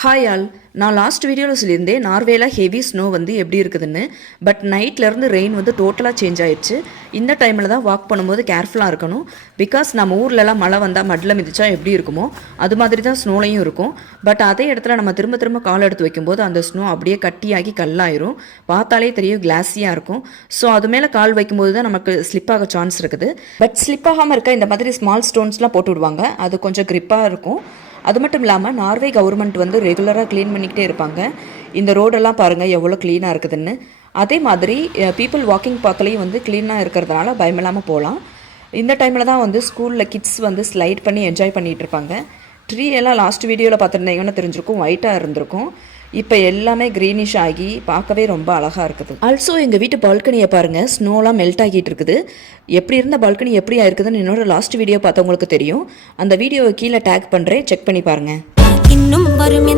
Hi all, நான் last வீடியோவில் சொல்லியிருந்தேன் நார்வேல ஹெவி ஸ்னோ வந்து எப்படி இருக்குதுன்னு. பட் நைட்லேருந்து ரெயின் வந்து டோட்டலாக சேஞ்ச் ஆயிடுச்சு. இந்த டைமில் தான் வாக் பண்ணும்போது கேர்ஃபுல்லாக இருக்கணும். பிகாஸ் நம்ம ஊர்லலாம் மழை வந்தால் மட்டில் மிதிச்சா எப்படி இருக்குமோ அது மாதிரி தான் ஸ்னோலையும் இருக்கும். பட் அதே இடத்துல நம்ம திரும்ப திரும்ப கால் எடுத்து வைக்கும்போது அந்த ஸ்னோ அப்படியே கட்டியாகி கல்லாயிரும். பார்த்தாலே தெரியும் கிளாஸியாக இருக்கும். ஸோ அது மேலே கால் வைக்கும்போது தான் நமக்கு ஸ்லிப் ஆக சான்ஸ் இருக்குது. பட் ஸ்லிப் ஆகாமல் இருக்க இந்த மாதிரி ஸ்மால் ஸ்டோன்ஸ்லாம் போட்டு விடுவாங்க. அது கொஞ்சம் கிரிப்பாக இருக்கும். அது மட்டும் இல்லாமல் நார்வே கவர்மெண்ட் வந்து ரெகுலராக க்ளீன் பண்ணிக்கிட்டே இருப்பாங்க. இந்த ரோடெல்லாம் பாருங்கள் எவ்வளோ க்ளீனாக இருக்குதுன்னு. அதே மாதிரி பீப்புள் வாக்கிங் பார்க்கலையும் வந்து க்ளீனாக இருக்கிறதுனால பயமில்லாமல் போகலாம். இந்த டைமில் தான் வந்து ஸ்கூலில் கிட்ஸ் வந்து ஸ்லைட் பண்ணி என்ஜாய் பண்ணிகிட்டு இருப்பாங்க. ட்ரீ எல்லாம் லாஸ்ட் வீடியோவில் பார்த்துருந்தீங்கன்னா தெரிஞ்சிருக்கும், ஒயிட்டாக இருந்திருக்கும். இப்போ எல்லாமே க்ரீனிஷ் ஆகி பார்க்கவே ரொம்ப அழகாக இருக்குது. ஆல்சோ எங்கள் வீட்டு பால்கனியை பாருங்கள், ஸ்னோலாம் மெல்ட் ஆகிட்டு இருக்குது. எப்படி இருந்த பால்கனி எப்படி ஆயிருக்குதுன்னு என்னோட லாஸ்ட் வீடியோ பார்த்தவங்களுக்கு தெரியும். அந்த வீடியோவை கீழே டேக் பண்ணுறேன், செக் பண்ணி பாருங்கள். இன்னும் வரும்